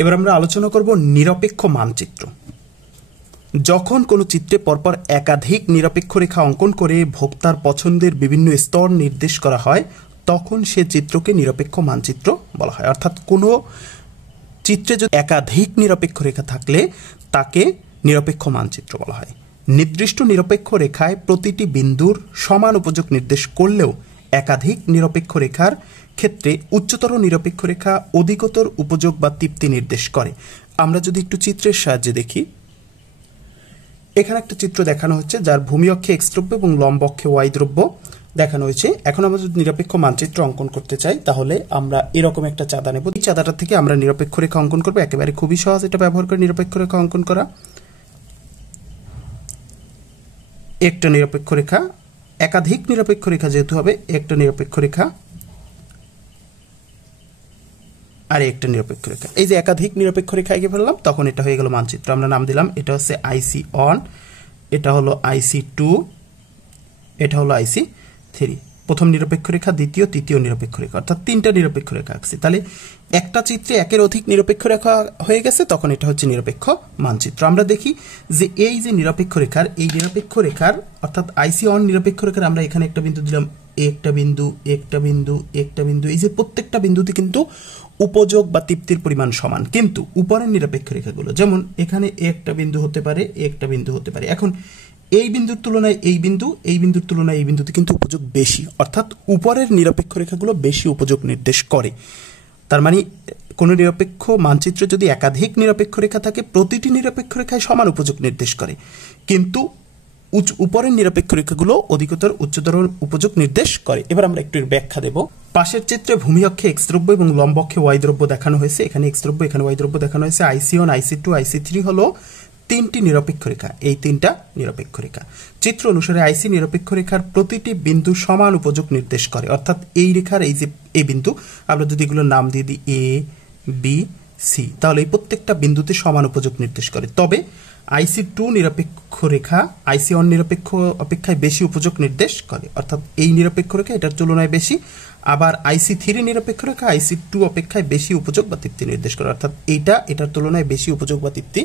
এবার আমরা আলোচনা করব নিরপেক্ষ মানচিত্র। যখন কোনো চিত্রে পরপর একাধিক নিরপেক্ষ রেখা অঙ্কন করে ভোক্তার পছন্দের বিভিন্ন স্তর নির্দেশ করা হয় তখন সে চিত্রকে নিরপেক্ষ মানচিত্র বলা হয়। অর্থাৎ কোনো চিত্রে যদি একাধিক নিরপেক্ষ রেখা থাকলে তাকে নিরপেক্ষ মানচিত্র বলা হয়। নির্দিষ্ট নিরপেক্ষ রেখায় প্রতিটি বিন্দুর সমান উপযোগ নির্দেশ করলেও একাধিক নিরপেক্ষ রেখার ক্ষেত্রে উচ্চতর নিরপেক্ষ রেখা অধিকতর উপযোগ বা তৃপ্তি নির্দেশ করে। আমরা যদি একটু চিত্রের সাহায্যে দেখি, এখানে একটা চিত্র দেখানো হচ্ছে যার ভূমি অক্ষে এক্স দ্রব্য এবং লম্ব অক্ষে ওয়াই দ্রব্য দেখানো হয়েছে। এখন আমরা যদি নিরপেক্ষ মানচিত্র অঙ্কন করতে চাই তাহলে আমরা এরকম একটা চাঁদা নেব। এই চাঁদাটা থেকে আমরা নিরপেক্ষ রেখা অঙ্কন করবো। একেবারে খুবই সহজ এটা ব্যবহার করে নিরপেক্ষ রেখা অঙ্কন করা। একটা নিরপেক্ষ রেখা, একাধিক নিরপেক্ষ রেখা যেহেতু হবে, একটা নিরপেক্ষ রেখা আর একটা নিরপেক্ষ রেখা। এই যে একাধিক নিরপেক্ষ রেখা এঁকে ফেললাম তখন এটা হয়ে গেল মানচিত্র। আমরা নাম দিলাম, এটা হচ্ছে IC1, এটা হলো IC2, এটা হলো IC3। প্রথম নিরপেক্ষ রেখা, দ্বিতীয়, তৃতীয় নিরপেক্ষ রেখা, অর্থাৎ তিনটা নিরপেক্ষ রেখা আঁকছি। তাহলে একটা চিত্রে একের অধিক নিরপেক্ষ রেখা হয়ে গেছে তখন এটা হচ্ছে নিরপেক্ষ মানচিত্র। আমরা দেখি যে এই যে নিরপেক্ষ রেখার, এই নিরপেক্ষ রেখার অর্থাৎ IC1 নিরপেক্ষ রেখার আমরা এখানে একটা বিন্দু দিলাম, একটা বিন্দু, একটা বিন্দু, একটা বিন্দু। এই যে প্রত্যেকটা বিন্দুতে কিন্তু উপযোগ বা তৃপ্তির পরিমাণ সমান, কিন্তু উপরের নিরপেক্ষ রেখাগুলো যেমন এখানে একটা বিন্দু হতে পারে, একটা বিন্দু হতে পারে। এখন এই বিন্দুর তুলনায় এই বিন্দু, এই বিন্দুর তুলনায় এই বিন্দুতে কিন্তু উপযোগ বেশি, অর্থাৎ উপরের নিরপেক্ষ রেখাগুলো বেশি উপযোগ নির্দেশ করে। তার মানে কোনো নিরপেক্ষ মানচিত্রে যদি একাধিক নিরপেক্ষ রেখা থাকে প্রতিটি নিরপেক্ষ রেখায় সমান উপযোগ নির্দেশ করে, কিন্তু উপরের নিরপেক্ষ রেখাগুলো অধিকতর উচ্চতর উপযোগ নির্দেশ করে। এবার আমরা একটু ব্যাখ্যা দেব। পাশের চিত্রে ভূমি অক্ষে এক্স দ্রব্য এবং লম্ব অক্ষে ওয়াই দ্রব্য দেখানো হয়েছে। এখানে এক্স দ্রব্য, এখানে ওয়াই দ্রব্য দেখানো হয়েছে। IC1, IC2, IC3 হলো তিনটি নিরপেক্ষ রেখা, এই তিনটা নিরপেক্ষ রেখা। চিত্র অনুসারে IC নিরপেক্ষ রেখার প্রতিটি বিন্দু সমান উপযোগ নির্দেশ করে, অর্থাৎ এই রেখার এই যে এই বিন্দু, আমরা যদি এগুলোর নাম দিয়ে দিই A, B, C, তাহলে এই প্রত্যেকটা বিন্দুতে সমান উপযোগ নির্দেশ করে। তবে IC2 নিরপেক্ষ রেখা IC1 নিরপেক্ষ অপেক্ষায় বেশি উপযোগ নির্দেশ করে, অর্থাৎ এই নিরপেক্ষ রেখা এটার তুলনায় বেশি। আবার IC3 নিরপেক্ষ রেখা IC2 অপেক্ষায় বেশি উপযোগ বা তৃপ্তি নির্দেশ করে, অর্থাৎ এইটা এটার তুলনায় বেশি উপযোগ বা তৃপ্তি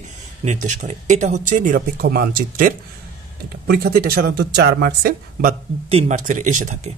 নির্দেশ করে। এটা হচ্ছে নিরপেক্ষ মানচিত্রের। পরীক্ষাতে এটা সাধারণত 4 মার্কসের বা 3 মার্কসের এসে থাকে।